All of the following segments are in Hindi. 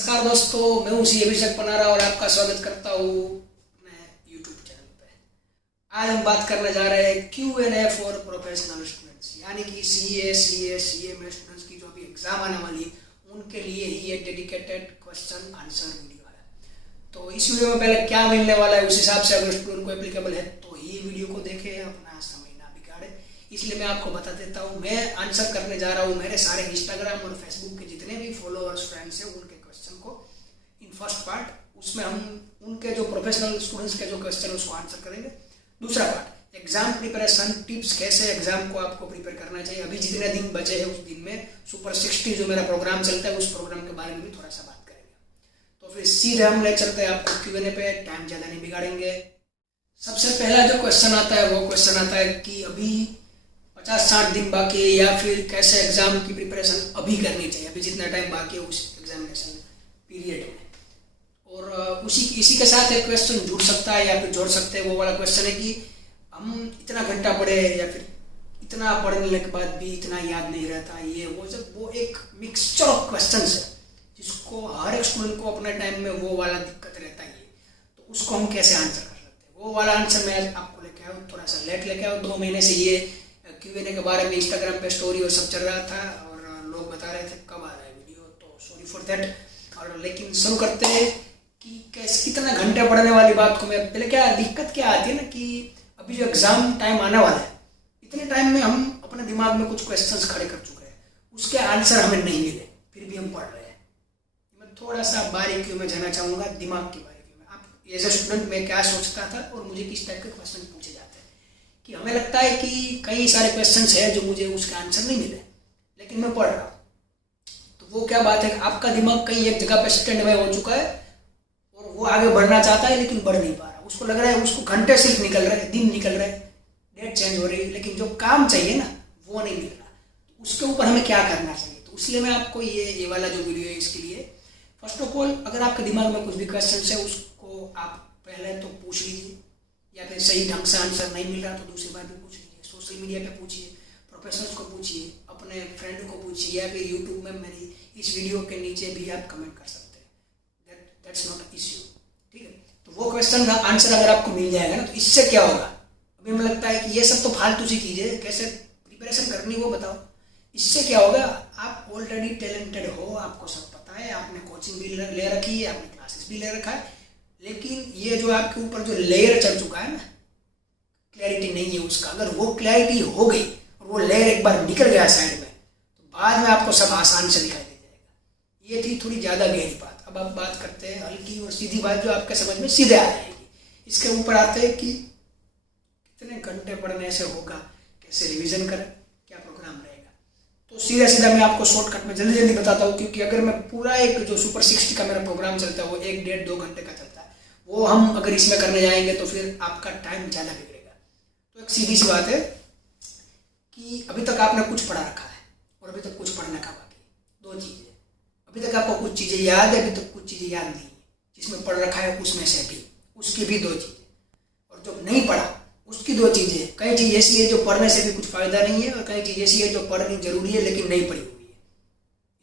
नमस्कार दोस्तों, मैं हूं सी अभिषेक पनारा और आपका स्वागत करता हूं अपने यूट्यूब चैनल पे। आज हम बात करने जा रहे हैं Q&A फॉर प्रोफेशनल स्टूडेंट्स, यानी कि सीए में स्टूडेंट्स की जो अभी एग्जाम आने वाली है उनके लिए ही एक डेडिकेटेड क्वेश्चन आंसर वीडियो है। तो इस वीडियो में पहले क्या मिलने वाला है उस हिसाब से अगर स्टूडेंट को एप्लीकेबल है तो ही वीडियो को देखे, अपना समय ना बिगाड़े। इसलिए मैं आपको बता देता हूँ, मैं आंसर करने जा रहा हूँ मेरे सारे इंस्टाग्राम और फेसबुक के जितने भी फॉलोअर्स फ्रेंड्स हैं उनके क्वेश्चन को इन फर्स्ट पार्ट। उसमें हम उनके जो प्रोफेशनल स्टूडेंट्स के जो क्वेश्चन उसको आंसर करेंगे। दूसरा पार्ट एग्जाम प्रिपरेशन टिप्स, कैसे एग्जाम को आपको प्रिपेयर करना चाहिए। अभी जितने दिन बचे हैं उस दिन में सुपर 60 जो मेरा प्रोग्राम चलता है उस प्रोग्राम के बारे में भी थोड़ा सा बात करेंगे। तो फिर सीधे हम ले चलते हैं आपको Q&A पे, टाइम ज़्यादा नहीं बिगाड़ेंगे। सबसे पहला जो क्वेश्चन आता है वो क्वेश्चन आता है कि अभी 50-60 दिन बाकी है या फिर कैसे एग्जाम की प्रिपरेशन अभी करनी चाहिए, अभी जितना टाइम बाकी है उस एग्जामिनेशन पीरियड में। और इसी के साथ एक क्वेश्चन जुड़ सकता है या फिर जोड़ सकते हैं। वो वाला क्वेश्चन है कि हम इतना घंटा पढ़े या फिर इतना पढ़ने के बाद भी इतना याद नहीं रहता, ये वो एक मिक्सचर ऑफ क्वेश्चन है जिसको हर एक स्टूडेंट को अपने टाइम में वो वाला दिक्कत रहता है। तो उसको हम कैसे आंसर कर सकते हैं, वो वाला आंसर मैं आपको लेके आया हूँ। थोड़ा सा लेट लेके आया हूँ, 2 महीने से ये Q&A के बारे में इंस्टाग्राम पे स्टोरी और सब चल रहा था और लोग बता रहे थे कब आ रहा है वीडियो, तो सॉरी फॉर दैट। और लेकिन शुरू करते हैं कि कैसे कितना घंटे पढ़ने वाली बात को। मैं पहले क्या दिक्कत क्या आती है ना कि अभी जो एग्जाम टाइम आने वाला है इतने टाइम में हम अपने दिमाग में कुछ क्वेश्चंस खड़े कर चुके हैं, उसके आंसर हमें नहीं मिले, फिर भी हम पढ़ रहे हैं। मैं थोड़ा सा बारीकियों में जाना चाहूँगा, दिमाग की बारीकियों में। आप एज ए स्टूडेंट मैं क्या सोचता था और मुझे किस टाइप के क्वेश्चन पूछे जाते हैं कि हमें लगता है कि कई सारे क्वेश्चंस हैं जो मुझे उसके आंसर नहीं मिले लेकिन मैं पढ़ रहा हूँ। तो वो क्या बात है, आपका दिमाग कहीं एक जगह पे स्टैंड बाय हो चुका है और वो आगे बढ़ना चाहता है लेकिन बढ़ नहीं पा रहा। उसको लग रहा है उसको घंटे सिर्फ निकल रहे हैं, दिन निकल रहे हैं, डेट चेंज हो रही है, लेकिन जो काम चाहिए ना वो नहीं मिल रहा। तो उसके ऊपर हमें क्या करना चाहिए, तो इसलिए मैं आपको ये वाला जो वीडियो है इसके लिए फर्स्ट ऑफ ऑल, अगर आपके दिमाग में कुछ भी क्वेश्चन है उसको आप पहले तो पूछ लीजिए, या फिर सही ढंग से आंसर नहीं मिल रहा तो दूसरी बार भी पूछ लीजिए। सोशल मीडिया पे पूछिए, प्रोफेसर्स को पूछिए, अपने फ्रेंड को पूछिए, या फिर यूट्यूब में मेरी इस वीडियो के नीचे भी आप कमेंट कर सकते हैं। दैट्स नॉट इश्यू, ठीक है। तो वो क्वेश्चन का आंसर अगर आपको मिल जाएगा ना तो इससे क्या होगा, अभी हमें लगता है कि ये सब तो फालतू सी चीज़ें, कैसे प्रिपरेशन करनी वो बताओ। इससे क्या होगा, आप ऑलरेडी टैलेंटेड हो, आपको सब पता है, आपने कोचिंग भी ले रखी है, आपने क्लासेस भी ले रखा है, लेकिन ये जो आपके ऊपर जो लेयर चढ़ चुका है ना, क्लैरिटी नहीं है उसका। अगर वो क्लैरिटी हो गई और वो लेयर एक बार निकल गया साइड में तो बाद में आपको सब आसान से दिखाई दे जाएगा। ये थी थोड़ी ज़्यादा गहरी बात। अब आप बात करते हैं हल्की और सीधी बात जो आपके समझ में सीधे आ जाएगी। इसके ऊपर आते हैं कि कितने घंटे पढ़ने से होगा, कैसे रिविजन करें, क्या प्रोग्राम रहेगा। तो सीधा सीधा मैं आपको शॉर्टकट में जल्दी जल्दी बताता हूँ, क्योंकि अगर मैं पूरा एक जो सुपर 60 का मेरा प्रोग्राम चलता है वो 1-1.5-2 घंटे का चलता है, वो हम अगर इसमें करने जाएंगे तो फिर आपका टाइम ज़्यादा बिगड़ेगा। तो एक सीधी सी बात है कि अभी तक आपने कुछ पढ़ा रखा है और अभी तक कुछ पढ़ने का बाकी है। 2 चीज़ें, अभी तक आपको कुछ चीज़ें याद है, अभी तक कुछ चीज़ें याद नहीं है। जिसमें पढ़ रखा है उसमें से भी, उसकी भी 2 चीज़ें, और जो नहीं पढ़ा उसकी 2 चीज़ें। कई चीज़ ऐसी है जो पढ़ने से भी कुछ फायदा नहीं है और कई चीज़ ऐसी है जो पढ़नी जरूरी है लेकिन नहीं पढ़ी हुई है।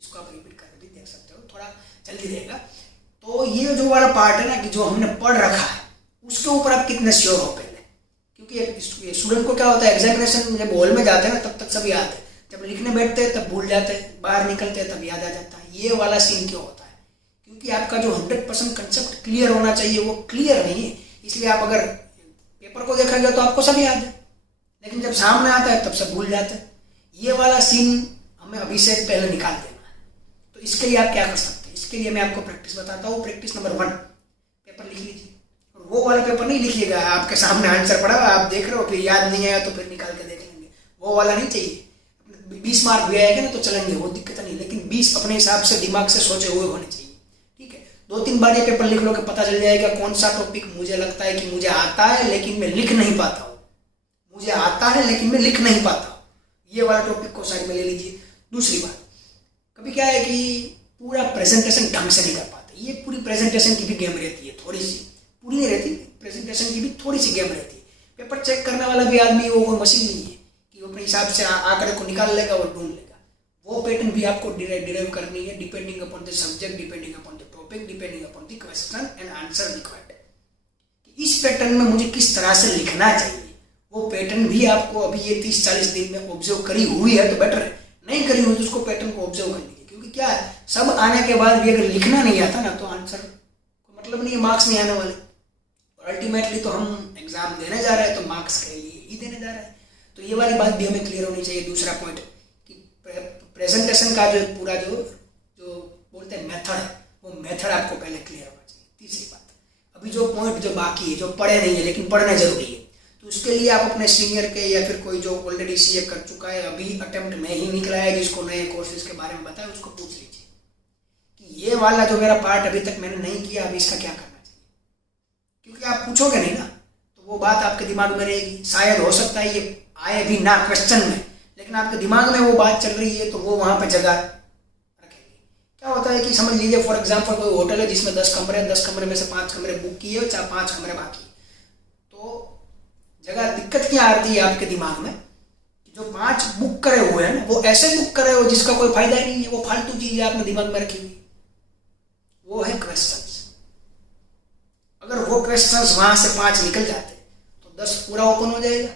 इसको आप रिपीट करके भी देख सकते हो, थोड़ा जल्दी रहेगा। तो ये जो वाला पार्ट है ना कि जो हमने पढ़ रखा है उसके ऊपर आप कितने श्योर हो पहले, क्योंकि स्टूडेंट को क्या होता है, एग्जामिनेशन जब हॉल में जाते हैं ना तब तक सब याद है, जब लिखने बैठते हैं तब भूल जाते हैं, बाहर निकलते हैं तब याद आ जाता है। ये वाला सीन क्यों होता है, क्योंकि आपका जो 100% कंसेप्ट क्लियर होना चाहिए वो क्लियर नहीं है। इसलिए आप अगर पेपर को देखेंगे तो आपको सब याद है, लेकिन जब सामने आता है तब सब भूल जाते हैं। ये वाला सीन हमें अभी से पहले निकाल देना है। तो इसके लिए आप क्या कर सकते हैं, इसके लिए मैं आपको प्रैक्टिस बताता हूँ। प्रैक्टिस नंबर 1, पेपर लिख लीजिए। और वो वाला पेपर नहीं लिखिएगा आपके सामने आंसर पड़ा आप देख रहे हो, फिर याद नहीं आया तो फिर निकाल के देख लेंगे, वो वाला नहीं चाहिए। 20 मार्क भी आएगा ना तो चलेंगे, वो दिक्कत नहीं, लेकिन 20 अपने हिसाब से दिमाग से सोचे हुए होने चाहिए, ठीक है। 2-3 बार ये पेपर लिख लो कि पता चल जाएगा कौन सा टॉपिक मुझे लगता है कि मुझे आता है लेकिन मैं लिख नहीं पाता हूँ, मुझे आता है लेकिन मैं लिख नहीं पाता हूँ। ये वाला टॉपिक को साइड में ले लीजिए। दूसरी बात, कभी क्या है कि पूरा प्रेजेंटेशन ढंग से नहीं कर पाते। ये पूरी प्रेजेंटेशन की भी गेम रहती है, थोड़ी सी, पूरी नहीं रहती, प्रेजेंटेशन की भी थोड़ी सी गेम रहती है। पेपर चेक करने वाला भी आदमी वो कोई मशीन नहीं है कि वो अपने हिसाब से आंकड़े को निकाल लेगा और ढूंढ लेगा। वो पैटर्न भी आपको डिराइव करनी है depending upon the subject, depending upon the topic, depending upon the question and answer required. इस पैटर्न में मुझे किस तरह से लिखना चाहिए, वो पैटर्न भी आपको अभी ये 30-40 दिन में ऑब्जर्व करी हुई है तो बेटर है, नहीं करी हुई तो उसको पैटर्न को ऑब्जर्व कर लीजिए। क्योंकि क्या है, सब आने के बाद भी अगर लिखना नहीं आता ना तो आंसर को मतलब नहीं है, मार्क्स नहीं आने वाले। और अल्टीमेटली तो हम एग्जाम देने जा रहे हैं तो मार्क्स के लिए ही देने जा रहे हैं। तो ये वाली बात भी हमें क्लियर होनी चाहिए। दूसरा पॉइंट कि प्रेजेंटेशन का जो पूरा जो बोलते हैं मेथड है, वो मेथड आपको पहले क्लियर होना चाहिए। तीसरी बात, अभी जो पॉइंट जो बाकी है, जो पढ़े नहीं है लेकिन पढ़ना जरूरी है, तो उसके लिए आप अपने सीनियर के या फिर कोई जो ऑलरेडी सीए कर चुका है, अभी अटेम्प्ट में ही निकला है, जिसको नए कोर्सेज के बारे में बताया, उसको पूछ लीजिए कि ये वाला जो मेरा पार्ट अभी तक मैंने नहीं किया, अभी इसका क्या करना चाहिए। क्योंकि आप पूछोगे नहीं ना तो वो बात आपके दिमाग में रहेगी। शायद हो सकता है ये आए भी ना क्वेश्चन में, लेकिन आपके दिमाग में वो बात चल रही है तो वो वहां पर जगह रखेगी। क्या होता है कि समझ लीजिए फॉर एग्जाम्पल कोई होटल है जिसमें 10 कमरे हैं, 10 कमरे में से 5 कमरे बुक किए और 5 कमरे बाकी, तो जगह दिक्कत क्या आती है आपके दिमाग में कि जो 5 बुक करे हुए हैं ना, वो ऐसे बुक करे हो जिसका कोई फायदा ही नहीं है, वो फालतू चीज आपने दिमाग में रखी हुई, वो है क्वेश्चंस। अगर वो क्वेश्चंस वहां से 5 निकल जाते तो 10 पूरा ओपन हो जाएगा,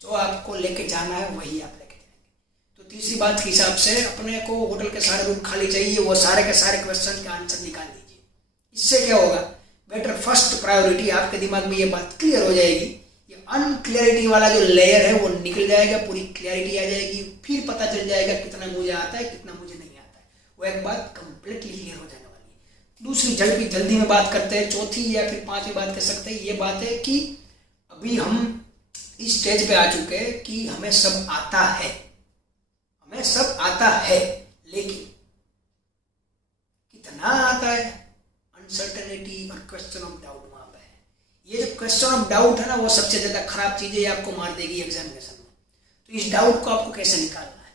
जो आपको लेके जाना है वही आप लेके जाएंगे। तो तीसरी बात के हिसाब से अपने को होटल के सारे रूम खाली चाहिए, वो सारे के सारे क्वेश्चन के आंसर निकाल दीजिए। इससे क्या होगा, बेटर फर्स्ट प्रायोरिटी आपके दिमाग में ये बात क्लियर हो जाएगी, ये अनक्लियरिटी वाला जो लेयर है वो निकल जाएगा, पूरी क्लियरिटी आ जाएगी। फिर पता चल जाएगा कितना मुझे आता है, कितना मुझे नहीं आता है, वो एक बात कंप्लीटली क्लियर हो जाने वाली है। दूसरी जल्दी में बात करते हैं, चौथी या फिर 5वीं बात कह सकते हैं, ये बात है कि अभी हम इस स्टेज पे आ चुके हैं कि हमें सब आता है, हमें सब आता है, लेकिन कितना आता है, अनसर्टेनिटी और क्वेश्चन ऑफ डाउट वहां पे है। ये जो क्वेश्चन ऑफ डाउट है ना, वो सबसे ज्यादा खराब चीज है, आपको मार देगी एग्जामिनेशन में। तो इस डाउट को आपको कैसे निकालना है,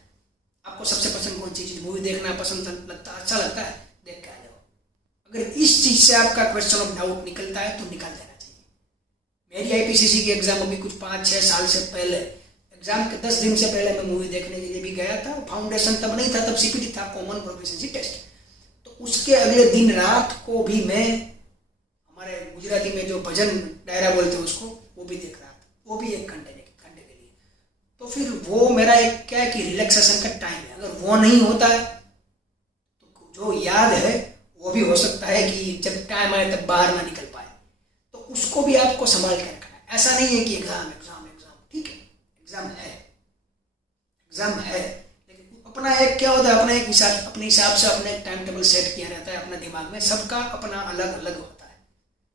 आपको सबसे पसंद कौन सी चीज, मूवी देखना पसंद लगता है, अच्छा लगता है, देख के आ जाओ। अगर इस चीज से आपका क्वेश्चन ऑफ डाउट निकलता है तो निकाल देना चाहिए। मेरी आईपीसीसी की एग्जाम अभी कुछ 5-6 साल से पहले, एग्जाम के 10 दिन से पहले मैं मूवी देखने के लिए भी गया था। फाउंडेशन तब नहीं था, तब सीपीटी था, कॉमन प्रोफिशिएंसी टेस्ट। तो उसके अगले दिन रात को भी मैं हमारे गुजराती में जो भजन डायरा बोलते हैं उसको, वो भी देख रहा था, वो भी 1 घंटे के लिए। तो फिर वो मेरा एक क्या है कि रिलैक्सेशन का टाइम है। अगर वो नहीं होता है तो जो याद है वो भी हो सकता है कि जब टाइम आए तब बाहर ना निकल पाए, तो उसको भी आपको संभाल के रखना है। ऐसा नहीं है कि एग्जाम ठीक है, एग्जाम है, लेकिन अपना एक क्या होता है, अपने हिसाब से अपने टाइम टेबल सेट किया रहता है अपने दिमाग में, सबका अपना अलग अलग होता है।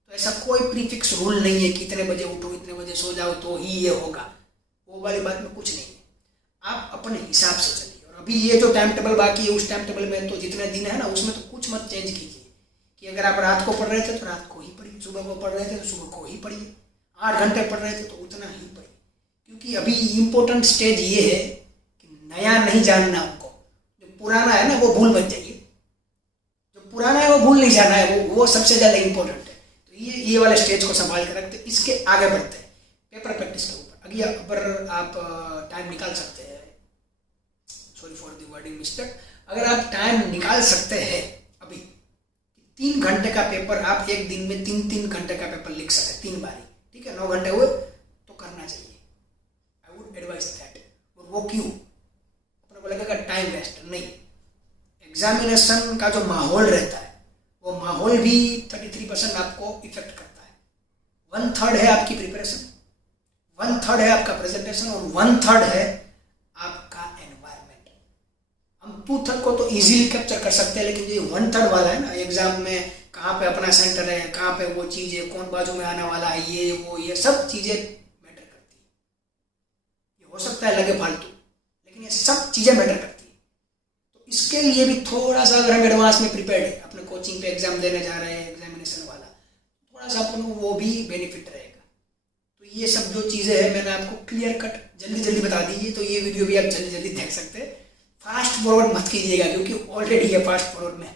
तो ऐसा कोई प्रीफिक्स रूल नहीं है कि इतने बजे उठो, इतने बजे सो जाओ तो ही ये होगा, वो वाली बात में कुछ नहीं है। आप अपने हिसाब से चलिए। और अभी ये जो टाइम टेबल बाकी है, उस टाइम टेबल में तो जितने दिन है ना, उसमें तो कुछ मत चेंज कीजिए कि अगर आप रात को पढ़ रहे थे तो रात को ही पढ़िए, सुबह को पढ़ रहे थे तो सुबह को ही पढ़िए, 8 घंटे पढ़ रहे थे तो उतना ही पढ़िए। क्योंकि अभी इम्पोर्टेंट स्टेज ये है कि नया नहीं जानना हमको, जो पुराना है ना वो भूल मत जाइए, जो पुराना है वो भूल नहीं जाना है, वो सबसे ज़्यादा इम्पोर्टेंट है। तो ये वाले स्टेज को संभाल कर रखते, इसके आगे बढ़ते हैं पेपर प्रैक्टिस के ऊपर। अगर आप टाइम निकाल सकते हैं, sorry for the wording mistake, अगर आप टाइम निकाल सकते हैं अभी 3 घंटे का पेपर, आप एक दिन में 3 घंटे का पेपर लिख सकते हैं 3 बारी, ठीक है, 9 घंटे हुए तो करना चाहिए। I would advise that. और वो क्यों, अपने को लगेगा टाइम वेस्ट नहीं, एग्जामिनेशन का जो माहौल रहता है वो माहौल भी 33% आपको इफेक्ट करता है। 1/3 है आपकी प्रिपरेशन, 1/3 है आपका प्रेजेंटेशन और 1/3 है आपका एनवायरमेंट। हम 2/3 को तो इजीली कैप्चर कर सकते हैं, लेकिन जो 1/3 वाला है ना, एग्जाम में कहाँ पे अपना सेंटर है, कहाँ पे वो चीज़ है, कौन बाजू में आने वाला है, ये सब चीज़ें मैटर करती है। ये हो सकता है लगे फालतू, लेकिन ये सब चीज़ें मैटर करती है। तो इसके लिए भी थोड़ा सा अगर हम एडवांस में प्रिपेयर्ड है, अपने कोचिंग पे एग्जाम देने जा रहे हैं, एग्जामिनेशन वाला, थोड़ा सा अपन वो भी बेनिफिट रहेगा। तो ये सब जो चीज़ें हैं मैंने आपको क्लियर कट जल्दी बता दी है, तो ये वीडियो भी आप जल्दी देख सकते हैं। फास्ट फॉरवर्ड मत कीजिएगा क्योंकि ऑलरेडी ये फास्ट फॉरवर्ड में है।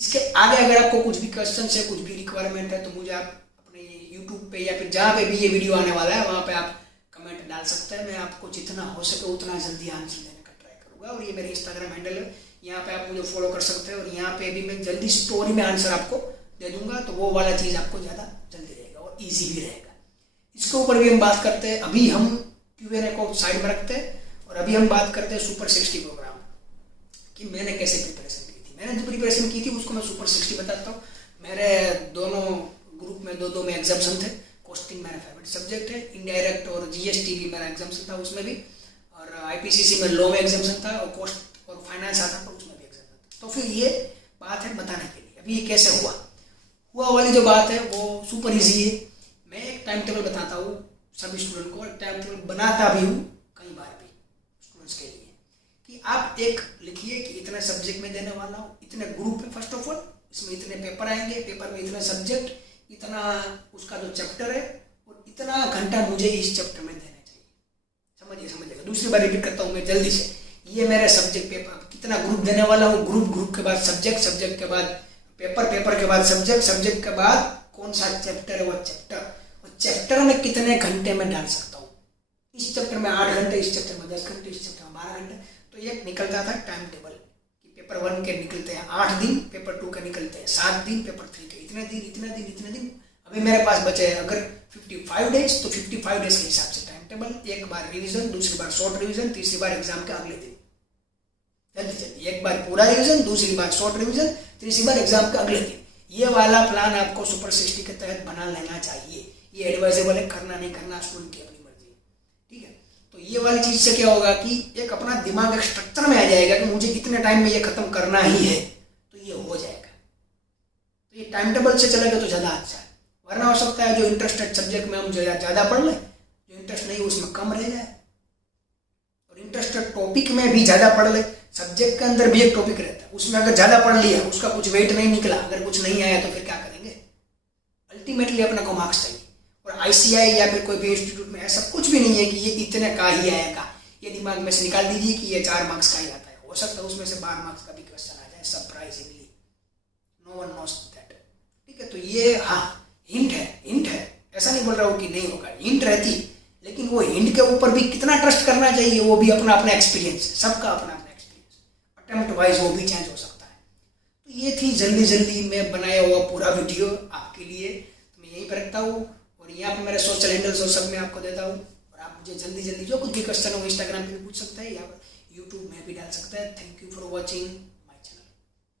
इसके आगे अगर आपको कुछ भी क्वेश्चन है, कुछ भी रिक्वायरमेंट है, तो मुझे आप अपने यूट्यूब पे या फिर जहाँ पे भी ये वीडियो आने वाला है वहाँ पे आप कमेंट डाल सकते हैं। मैं आपको जितना हो सके उतना जल्दी आंसर देने का ट्राई करूँगा। होगा। और ये मेरे इंस्टाग्राम हैंडल है, यहाँ पे आप मुझे फॉलो कर सकते हैं। और यहाँ पे भी मैं जल्दी स्टोरी में आंसर आपको दे दूंगा, तो वो वाला चीज़ आपको ज़्यादा जल्दी रहेगा और ईजी भी रहेगा। इसके ऊपर भी हम बात करते हैं। अभी हम Q&A को साइड में रखते हैं और अभी हम बात करते हैं सुपर 60 प्रोग्राम कि मैंने कैसे प्रिपरेशन की थी। मैंने जो प्रिपरेशन की थी उसको मैं सुपर 60 बताता हूँ। मेरे दोनों ग्रुप में दो में एग्जाम्सन थे। कॉस्टिंग मेरा फेवरेट सब्जेक्ट है, इनडायरेक्ट और GST भी मेरा एग्जाम्सन था उसमें भी, और IPCC में लॉ में एग्जाम्सन था, और कॉस्ट और फाइनेंस आता था उसमें भी एग्जाम्सन था। तो फिर ये बात है बताने के लिए। अभी ये कैसे हुआ वाली जो बात है वो सुपर ईजी है। मैं एक टाइम टेबल बताता हूँ सभी स्टूडेंट को, टाइम टेबल बनाता भी हूँ कई बार भी स्टूडेंट्स के लिए, कि आप एक लिखिए कि इतने सब्जेक्ट में देने वाला हूँ, इतने ग्रुप है, फर्स्ट ऑफ ऑल इसमें इतने पेपर आएंगे, पेपर में इतने सब्जेक्ट, इतना उसका जो चैप्टर है और इतना घंटा मुझे इस चैप्टर में देना चाहिए। समझिएगा। दूसरी बार रिपीट करता हूँ मैं जल्दी से। ये मेरे सब्जेक्ट पेपर कितना ग्रुप देने वाला हूँ, ग्रुप के बाद सब्जेक्ट, सब्जेक्ट के बाद पेपर के बाद सब्जेक्ट के बाद कौन सा चैप्टर है वो चैप्टर, और चैप्टर में कितने घंटे में डाल सकता हूँ। इस चैप्टर में 8 घंटे, इस चैप्टर में 10 घंटे, इस चैप्टर में 12 घंटे। तो ये निकलता था टाइम टेबल कि पेपर 1 के निकलते हैं 8 दिन, पेपर 2 के निकलते हैं 7 दिन, पेपर 3 के इतने दिन। अभी मेरे पास बचे अगर 55 डेज, तो 55 डेज के हिसाब से टाइम टेबल, एक बार रिवीजन, दूसरी बार शॉर्ट रिवीजन, तीसरी बार एग्जाम के अगले दिन। जल्दी एक बार पूरा रिवीजन, दूसरी बार शॉर्ट रिवीजन, तीसरी बार एग्जाम के अगले दिन। ये वाला प्लान आपको सुपर 60 के तहत बना लेना चाहिए। ये एडवाइजेबल है, करना नहीं करना स्टूडेंट की अपनी मर्जी, ठीक है। तो ये वाली चीज से क्या होगा कि एक अपना दिमाग एक स्ट्रक्चर में आ जाएगा कि मुझे कितने टाइम में ये खत्म करना ही है, तो ये हो जाएगा। तो ये टाइम टेबल से चलेगा तो ज्यादा अच्छा है। वरना हो सकता है जो इंटरेस्टेड सब्जेक्ट में हम ज्यादा पढ़ लें, जो इंटरेस्ट नहीं उसमें कम रह जाए, और इंटरेस्टेड टॉपिक में भी ज्यादा पढ़ ले। सब्जेक्ट के अंदर भी एक टॉपिक रहता है, उसमें अगर ज्यादा पढ़ लिया, उसका कुछ वेट नहीं निकला, अगर कुछ नहीं आया तो फिर क्या करेंगे। अल्टीमेटली अपने को मार्क्स चाहिए। और ICI या फिर कोई भी इंस्टीट्यूट में ऐसा कुछ भी नहीं है कि ये इतने का ही आएगा। ये दिमाग में से निकाल दीजिए कि ये 4 मार्क्स का ही आता है। हो सकता है उसमें से 12 मार्क्स का भी क्वेश्चन आ जाए surprisingly, no one knows that, ठीक है। तो ये हिंट है, ऐसा नहीं बोल रहा हूँ कि नहीं होगा, हिंट रहती, लेकिन वो हिंट के ऊपर भी कितना ट्रस्ट करना चाहिए वो भी अपना एक्सपीरियंस, सबका अपना एक्सपीरियंस, अटेम्प्ट वाइज वो भी चेंज हो सकता है। तो ये थी जल्दी मैं बनाया हुआ पूरा वीडियो आपके लिए। तो मैं यहीं पर रखता हूँ, और यहाँ पर मेरे सोशल हैंडल्स और सब मैं आपको देता हूँ, और आप मुझे जल्दी जो कुछ भी क्वेश्चन हो इंस्टाग्राम पे भी पूछ सकते हैं या यूट्यूब में भी डाल सकते हैं। Thank you for watching.